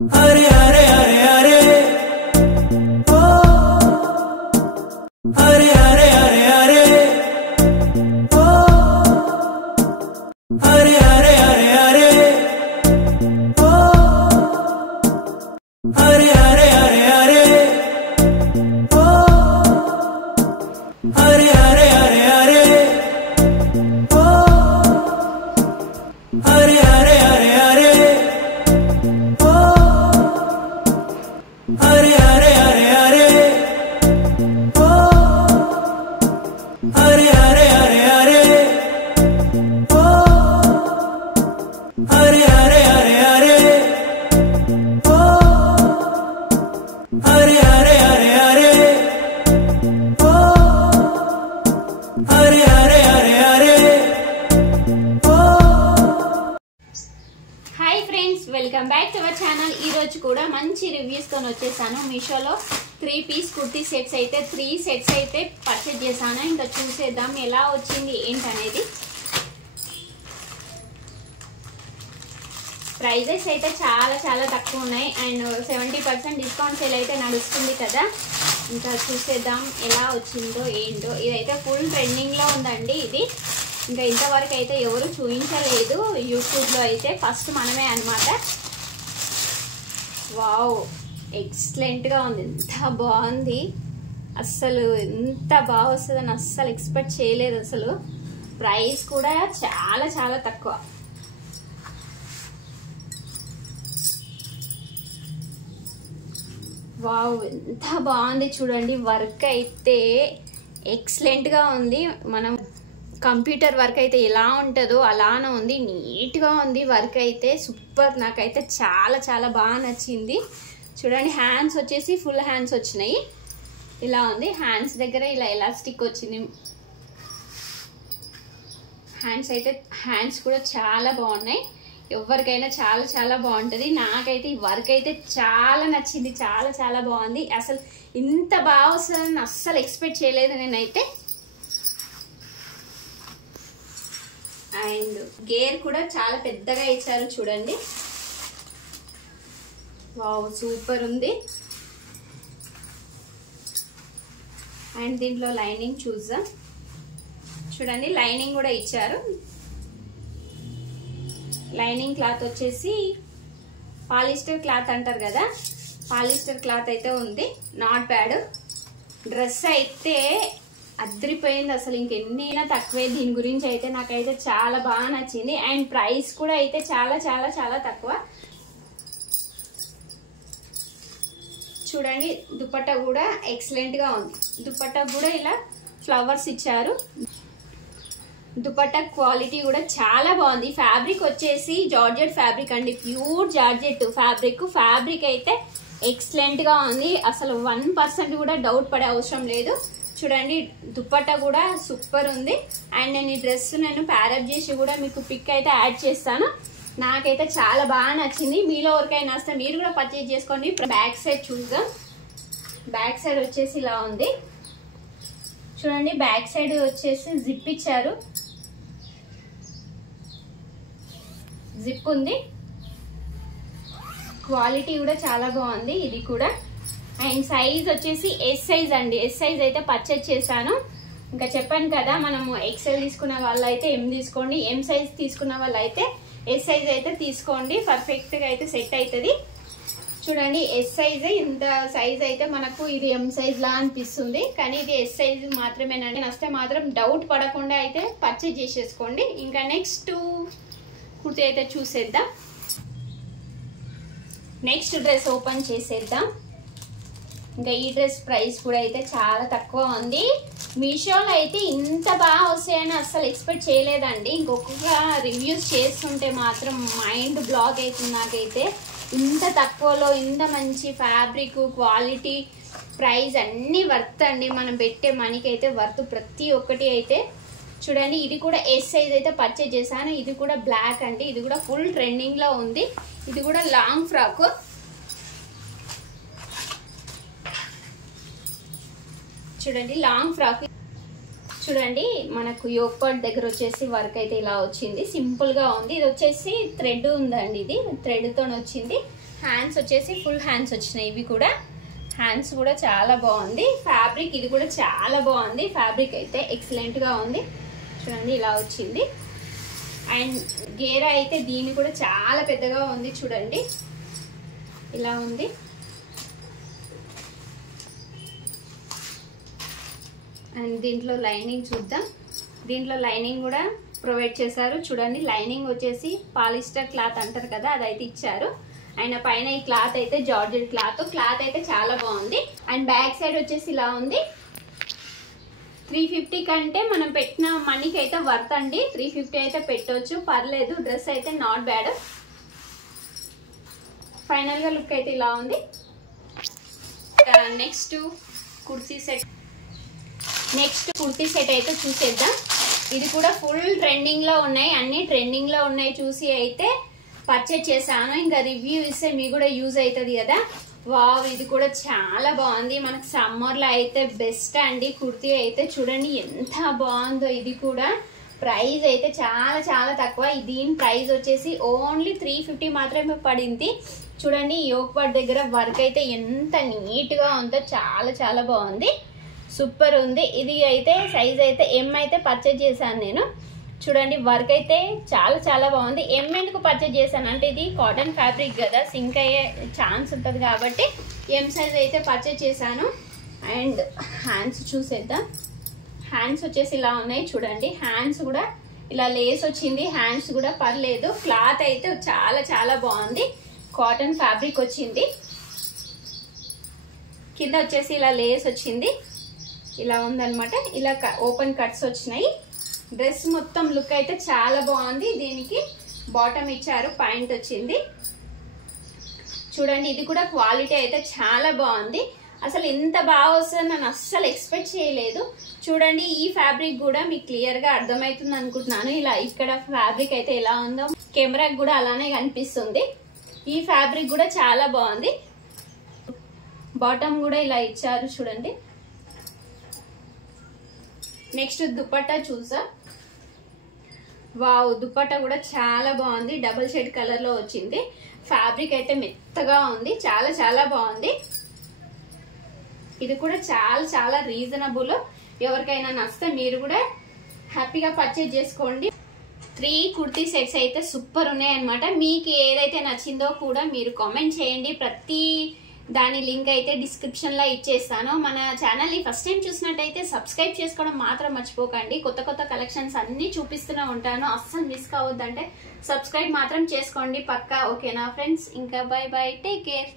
अरे अरे अरे अरे ओ अरे अरे अरे अरे ओ अरे अरे अरे अरे ओ अरे अरे अरे अरे ओ अरे अरे अरे अरे ओ अरे अरे अरे अरे अरे अरे अरे अरे ओ अरे अरे अरे अरे ओ अरे अरे अरे अरे ओ अरे अरे अरे अरे ओ अरे अरे अरे अरे oh hi friends welcome back to our channel. ఈ రోజు కూడా మంచి రివ్యూస్ తో వచ్చేసాను। మీషోలో 3 పీస్ కుర్తీ సెట్స్ అయితే 3 సెట్స్ అయితే పర్చేజ్ చేశాను। ఇంకా చూసేద్దాం ఎలా వచ్చింది ఏంటనేది। ప్రైజెస్ అయితే చాలా చాలా తక్కువ ఉన్నాయి అండ్ 70% డిస్కౌంట్ సేల్ అయితే నడుస్తుంది కదా। ఇంకా చూసేద్దాం ఎలా వచ్చిందో ఏంటో। ఇదైతే ఫుల్ ట్రెండింగ్ లో ఉందండి ఇది। ఇంకా ఇంతవరకు అయితే ఎవరు చూపించలేదు యూట్యూబ్లో అయితే, ఫస్ట్ మనమే అన్నమాట। వావ్ ఎక్సలెంట్గా ఉంది, ఎంత బాగుంది అస్సలు, ఎంత బాగా వస్తుందని అస్సలు ఎక్స్పెక్ట్ చేయలేదు అసలు। ప్రైస్ కూడా చాలా చాలా తక్కువ। వావ్ ఎంత బాగుంది చూడండి, వర్క్ అయితే ఎక్సలెంట్గా ఉంది। మనం కంప్యూటర్ వర్క్ అయితే ఎలా ఉంటుందో అలానే ఉంది, నీట్గా ఉంది వర్క్ అయితే సూపర్। నాకైతే చాలా చాలా బాగా నచ్చింది చూడండి। హ్యాండ్స్ వచ్చేసి ఫుల్ హ్యాండ్స్ వచ్చినాయి, ఇలా ఉంది। హ్యాండ్స్ దగ్గర ఇలా ఎలాస్టిక్ వచ్చింది, హ్యాండ్స్ కూడా చాలా బాగున్నాయి। ఎవరికైనా చాలా చాలా బాగుంటుంది। నాకైతే ఈ వర్క్ అయితే చాలా నచ్చింది, చాలా చాలా బాగుంది। అసలు ఇంత బాగా వస్తుందని అస్సలు ఎక్స్పెక్ట్ చేయలేదు నేనైతే। అండ్ గేర్ కూడా చాలా పెద్దగా ఇచ్చారు చూడండి, వావ్ సూపర్ ఉంది। అండ్ దీంట్లో లైనింగ్ చూద్దాం చూడండి, లైనింగ్ కూడా ఇచ్చారు। లైనింగ్ క్లాత్ వచ్చేసి పాలిస్టర్ క్లాత్ అంటారు కదా, పాలిస్టర్ క్లాత్ అయితే ఉంది, నాట్ బ్యాడ్। డ్రెస్ అయితే అద్రిపోయింది అసలు, ఇంకెన్నైనా తక్కువే। దీని గురించి అయితే నాకైతే చాలా బాగా నచ్చింది అండ్ ప్రైస్ కూడా అయితే చాలా చాలా చాలా తక్కువ చూడండి। దుపట్టా కూడా ఎక్సలెంట్ గా ఉంది, దుపట్టా కూడా ఇలా ఫ్లవర్స్ ఇచ్చారు। దుపట్టా క్వాలిటీ కూడా చాలా బాగుంది। ఫ్యాబ్రిక్ వచ్చేసి జార్జెట్ ఫ్యాబ్రిక్ అండి, ప్యూర్ జార్జెట్ ఫ్యాబ్రిక్ అయితే ఎక్సలెంట్ గా ఉంది, అసలు 1% కూడా డౌట్ పడే అవసరం లేదు చూడండి। దుపట్టా కూడా సూపర్ ఉంది అండ్ నేను ఈ డ్రెస్ ప్యారప్ చేసి కూడా మీకు పిక్ అయితే యాడ్ చేస్తాను। నాకైతే చాలా బాగా నచ్చింది, మీలో ఎవరికైనా వస్తే మీరు కూడా పర్చేజ్ చేసుకోండి। బ్యాక్ సైడ్ చూద్దాం, బ్యాక్ సైడ్ వచ్చేసి ఇలా ఉంది చూడండి। బ్యాక్ సైడ్ వచ్చేసి జిప్ ఇచ్చారు, జిప్ ఉంది, క్వాలిటీ కూడా చాలా బాగుంది ఇది కూడా। అండ్ సైజ్ వచ్చేసి ఎస్ సైజ్ అండి, ఎస్ సైజ్ అయితే పర్చేజ్ చేశాను। ఇంకా చెప్పాను కదా, మనము ఎక్సెల్ తీసుకున్న వాళ్ళు అయితే ఎం తీసుకోండి, ఎం సైజ్ తీసుకున్న వాళ్ళు అయితే ఎస్ సైజ్ అయితే తీసుకోండి, పర్ఫెక్ట్గా అయితే సెట్ అవుతుంది చూడండి। ఎస్ సైజ్ ఇంత సైజ్ అయితే మనకు ఇది ఎం సైజ్ లా అనిపిస్తుంది, కానీ ఇది ఎస్ సైజ్ మాత్రమేనండి। నచ్చితే మాత్రం డౌట్ పడకుండా అయితే పర్చేజ్ చేసేసుకోండి। ఇంకా నెక్స్ట్ కుర్తీ అయితే చూసేద్దాం, నెక్స్ట్ డ్రెస్ ఓపెన్ చేసేద్దాం। ఇంకా ఈ డ్రెస్ ప్రైస్ కూడా అయితే చాలా తక్కువ ఉంది। మీషోలో అయితే ఇంత బాగా వస్తాయని అస్సలు ఎక్స్పెక్ట్ చేయలేదండి। ఇంకొక రివ్యూస్ చేస్తుంటే మాత్రం మైండ్ బ్లాక్ అవుతుంది నాకైతే। ఇంత తక్కువలో ఇంత మంచి ఫ్యాబ్రిక్ క్వాలిటీ ప్రైస్ అన్నీ వర్త్ అండి, మనం పెట్టే మనీకి అయితే వర్త్ ప్రతి ఒక్కటి అయితే చూడండి। ఇది కూడా ఎస్ సైజ్ అయితే పర్చేజ్ చేశాను, ఇది కూడా బ్లాక్ అండి, ఇది కూడా ఫుల్ ట్రెండింగ్ లో ఉంది। ఇది కూడా లాంగ్ ఫ్రాక్ చూడండి, లాంగ్ ఫ్రాక్ చూడండి। మనకు యోక్ పార్ట్ దగ్గర వచ్చేసి వర్క్ అయితే ఇలా వచ్చింది, సింపుల్ గా ఉంది। ఇది వచ్చేసి థ్రెడ్ ఉందండి, ఇది థ్రెడ్ తో వచ్చింది। హ్యాండ్స్ వచ్చేసి ఫుల్ హ్యాండ్స్ వచ్చినాయి. ఇవి కూడా హ్యాండ్స్ కూడా చాలా బాగుంది. ఫ్యాబ్రిక్ ఇది కూడా చాలా బాగుంది. ఫ్యాబ్రిక్ అయితే ఎక్సలెంట్గా ఉంది. చూడండి ఇలా వచ్చింది. అండ్ గేరా అయితే దీని కూడా చాలా పెద్దగా ఉంది. చూడండి ఇలా ఉంది. అండ్ దీంట్లో లైనింగ్ చూద్దాం. దీంట్లో లైనింగ్ కూడా ప్రొవైడ్ చేశారు. చూడండి లైనింగ్ వచ్చేసి పాలిస్టర్ క్లాత్ అంటారు కదా, అదైతే ఇచ్చారు. అండ్ పైన ఈ క్లాత్ అయితే జార్జెట్ క్లాత్ అయితే చాలా బాగుంది. అండ్ బ్యాక్ సైడ్ వచ్చేసి ఇలా ఉంది. 350 కంటే మనం పెట్టిన మనీకి అయితే వర్త్ అండి. 350 అయితే పెట్టవచ్చు, పర్లేదు. డ్రెస్ అయితే నాట్ బ్యాడ్. ఫైనల్ గా లుక్ అయితే ఇలా ఉంది. నెక్స్ట్ కుర్తీ సెట్ అయితే చూసేద్దాం. ఇది కూడా ఫుల్ ట్రెండింగ్ లో ఉన్నాయి, అన్ని ట్రెండింగ్ లో ఉన్నాయి. చూసి అయితే పర్చేజ్ చేశాను. ఇంకా రివ్యూ ఇస్తే మీకు కూడా యూజ్ అవుతుంది కదా. వావ్, ఇది కూడా చాలా బాగుంది. మనకు సమ్మర్ లో అయితే బెస్ట్ అండి. కుర్తీ అయితే చూడండి ఎంత బాగుందో. ఇది కూడా ప్రైస్ అయితే చాలా చాలా తక్కువ. దీని ప్రైస్ వచ్చేసి ఓన్లీ 350 మాత్రమే పడింది. చూడండి యోక్ పార్ట్ దగ్గర వర్క్ అయితే ఎంత నీట్ గా ఉందో, చాలా చాలా బాగుంది. సూపర్ ఉంది. ఇది అయితే సైజ్ అయితే ఎం అయితే పర్చేజ్ చేశాను నేను. చూడండి వర్క్ అయితే చాలా చాలా బాగుంది. ఎం ఎందుకు పర్చేజ్ చేశాను అంటే ఇది కాటన్ ఫ్యాబ్రిక్ కదా, సింక్ అయ్యే ఛాన్స్ ఉంటుంది కాబట్టి ఎం సైజ్ అయితే పర్చేజ్ చేశాను. అండ్ హ్యాండ్స్ చూసేద్దాం. హ్యాండ్స్ వచ్చేసి ఇలా ఉన్నాయి. చూడండి హ్యాండ్స్ కూడా ఇలా లేస్ వచ్చింది. హ్యాండ్స్ కూడా పర్లేదు. క్లాత్ అయితే చాలా చాలా బాగుంది. కాటన్ ఫ్యాబ్రిక్ వచ్చింది. కింద వచ్చేసి ఇలా లేస్ వచ్చింది. ఇలా ఉందన్నమాట. ఇలా ఓపెన్ కట్స్ వచ్చినాయి. డ్రెస్ మొత్తం లుక్ అయితే చాలా బాగుంది. దీనికి బాటమ్ ఇచ్చారు, పాయింట్ వచ్చింది. చూడండి ఇది కూడా క్వాలిటీ అయితే చాలా బాగుంది. అసలు ఇంత బాగా వస్తుందని నేను అస్సలు ఎక్స్పెక్ట్ చేయలేదు. చూడండి ఈ ఫ్యాబ్రిక్ కూడా మీకు క్లియర్ గా అర్థమవుతుంది అనుకుంటున్నాను. ఇలా ఇక్కడ ఫ్యాబ్రిక్ అయితే ఎలా ఉందో కెమెరాకి కూడా అలానే కనిపిస్తుంది. ఈ ఫ్యాబ్రిక్ కూడా చాలా బాగుంది. బాటమ్ కూడా ఇలా ఇచ్చారు చూడండి. నెక్స్ట్ దుపట్టా చూసా. వావ్, దుపట్టా కూడా చాలా బాగుంది. డబుల్ షేడ్ కలర్ లో వచ్చింది. ఫ్యాబ్రిక్ అయితే మెత్తగా ఉంది. చాలా చాలా బాగుంది. ఇది కూడా చాలా చాలా రీజనబుల్. ఎవరికైనా నచ్చితే మీరు కూడా హ్యాపీగా పర్చేజ్ చేసుకోండి. 3 కుర్తీ సెట్స్ అయితే సూపర్ ఉన్నాయి అన్నమాట. మీకు ఏదైతే నచ్చిందో కూడా మీరు కామెంట్ చేయండి. ప్రతి దాని లింక్ అయితే డిస్క్రిప్షన్ లో ఇచ్చేస్తాను. మన ఛానల్ ని ఫస్ట్ టైం చూసినట్టయితే సబ్స్క్రైబ్ చేసుకోవడం మాత్రం మర్చిపోకండి. కొత్త కొత్త కలెక్షన్స్ అన్ని చూపిస్తూనే ఉంటాను. అస్సలు మిస్ కావద్దంటే సబ్స్క్రైబ్ మాత్రం చేసుకోండి పక్కా. ఓకేనా ఫ్రెండ్స్? ఇంకా బై బై, టేక్ కేర్.